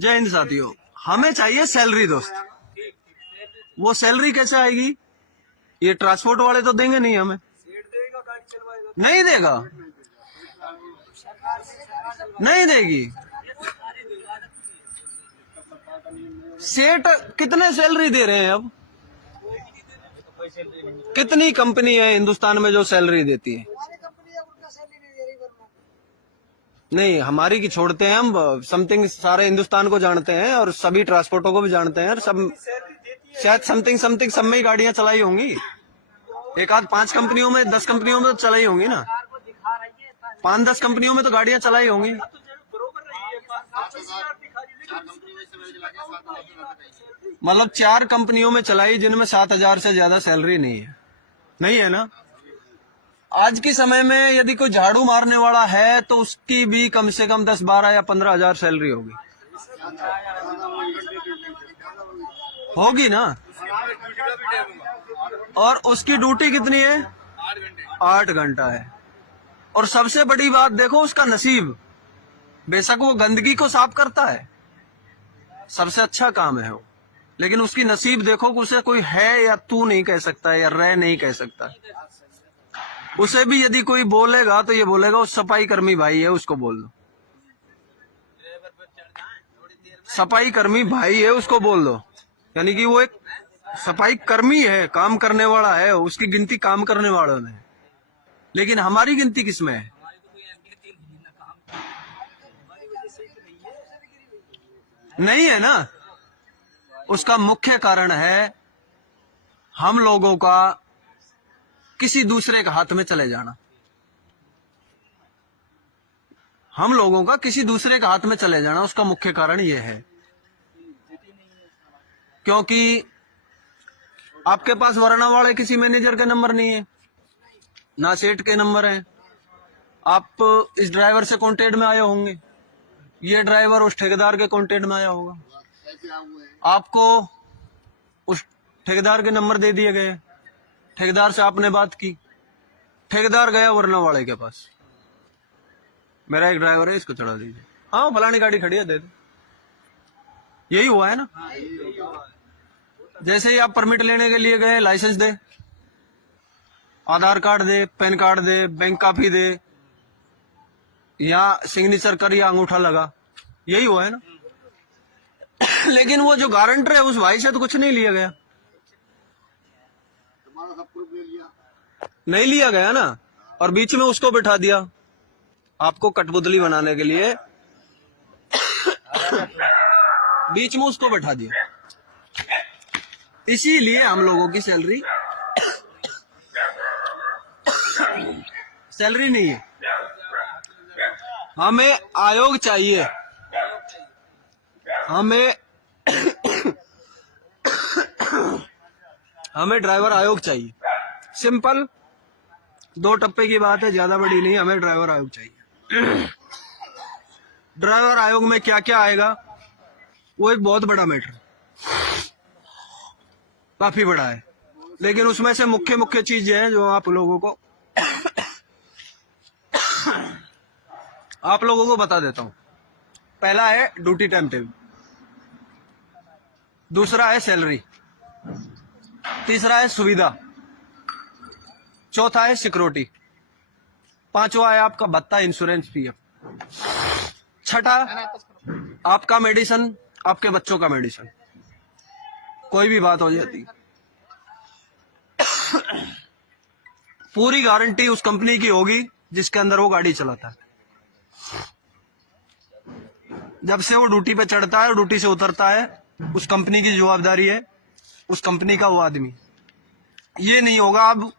जय हिंद साथियों, हमें चाहिए सैलरी दोस्त। वो सैलरी कैसे आएगी? ये ट्रांसपोर्ट वाले तो देंगे नहीं हमें। नहीं देगा, नहीं देगी। सेठ कितने सैलरी दे रहे हैं अब? कितनी कंपनी है हिंदुस्तान में जो सैलरी देती है? नहीं, हमारी की छोड़ते हैं हम। समथिंग सारे हिंदुस्तान को जानते हैं और सभी ट्रांसपोर्टों को भी जानते हैं और सब शायद समथिंग समथिंग सब में ही गाड़ियां चलाई होंगी। एक आध 5 कंपनियों में 10 कंपनियों में तो चलाई होंगी ना। 5-10 कंपनियों में तो गाड़ियां चलाई होंगी। मतलब 4 कंपनियों में चलाई जिनमें 7,000 से ज्यादा सैलरी नहीं है। नहीं है ना? आज के समय में यदि कोई झाड़ू मारने वाला है तो उसकी भी कम से कम 10, 12 या 15,000 सैलरी होगी। होगी ना? और उसकी ड्यूटी कितनी है? 8 घंटा है। और सबसे बड़ी बात देखो, उसका नसीब। बेशक वो गंदगी को साफ करता है, सबसे अच्छा काम है वो, लेकिन उसकी नसीब देखो कि उसे कोई है या तू नहीं कह सकता या रह नहीं कह सकता। उसे भी यदि कोई बोलेगा तो ये बोलेगा वो सफाई कर्मी भाई है, उसको बोल दो। सफाई कर्मी भाई है, उसको बोल दो। यानी कि वो एक सफाई कर्मी है, काम करने वाला है, उसकी गिनती काम करने वालों में है। लेकिन हमारी गिनती किसमें है? नहीं है ना। उसका मुख्य कारण है हम लोगों का किसी दूसरे के हाथ में चले जाना। हम लोगों का किसी दूसरे के हाथ में चले जाना, उसका मुख्य कारण यह है। क्योंकि आपके पास वरना वाले किसी मैनेजर के नंबर नहीं है, ना सेठ के नंबर है। आप इस ड्राइवर से कांटेक्ट में आए होंगे, ये ड्राइवर उस ठेकेदार के कांटेक्ट में आया होगा, आपको उस ठेकेदार के नंबर दे दिए गए, ठेकेदार से आपने बात की, ठेकेदार गया वरना वाले के पास, मेरा एक ड्राइवर है, इसको चढ़ा दीजिए। हाँ, फलानी गाड़ी खड़ी है, दे दो। यही हुआ है ना। जैसे ही आप परमिट लेने के लिए गए, लाइसेंस दे, आधार कार्ड दे, पैन कार्ड दे, बैंक कॉपी दे, या सिग्नेचर कर या अंगूठा लगा, यही हुआ है ना। लेकिन वो जो गारंटर है उस भाई से तो कुछ नहीं लिया गया। नहीं लिया गया ना, और बीच में उसको बिठा दिया आपको कठपुतली बनाने के लिए। बीच में उसको बैठा दिया, इसीलिए हम लोगों की सैलरी नहीं है। हमें आयोग चाहिए, हमें हमें ड्राइवर आयोग चाहिए। सिंपल 2 टप्पे की बात है, ज्यादा बड़ी नहीं। हमें ड्राइवर आयोग चाहिए। ड्राइवर आयोग में क्या क्या आएगा वो एक बहुत बड़ा मैटर, काफी बड़ा है। लेकिन उसमें से मुख्य मुख्य चीजें हैं जो आप लोगों को बता देता हूं। पहला है ड्यूटी टाइम टेबल, दूसरा है सैलरी, तीसरा है सुविधा, चौथा है सिक्योरिटी, पांचवा है आपका भत्ता, इंश्योरेंस, पीएफ, छठा आपका मेडिसिन, आपके बच्चों का मेडिसिन, कोई भी बात हो जाती पूरी गारंटी उस कंपनी की होगी जिसके अंदर वो गाड़ी चलाता है। जब से वो ड्यूटी पे चढ़ता है, ड्यूटी से उतरता है, उस कंपनी की जवाबदारी है, उस कंपनी का वो आदमी। ये नहीं होगा अब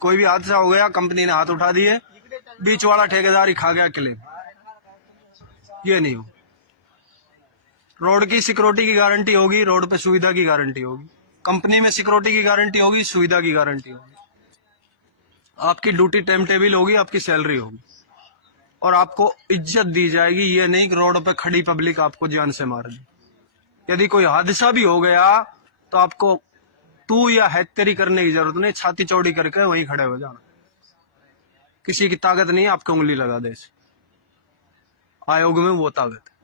कोई भी हादसा हो गया, कंपनी ने हाथ उठा दिए, बीच वाला ठेकेदार ही खा गया क्लेम, ये नहीं हो। रोड की सिक्योरिटी की गारंटी होगी, रोड पे सुविधा की गारंटी होगी, कंपनी में सिक्योरिटी की गारंटी होगी, सुविधा की गारंटी होगी, आपकी ड्यूटी टाइम टेबल होगी, आपकी सैलरी होगी, और आपको इज्जत दी जाएगी। ये नहीं कि रोड पे खड़ी पब्लिक आपको जान से मार दे। यदि कोई हादसा भी हो गया तो आपको तू या है तेरी करने की जरूरत नहीं, छाती चौड़ी करके वहीं खड़े हो जाना। किसी की ताकत नहीं आपको उंगली लगा दे। आयोग में वो ताकत है।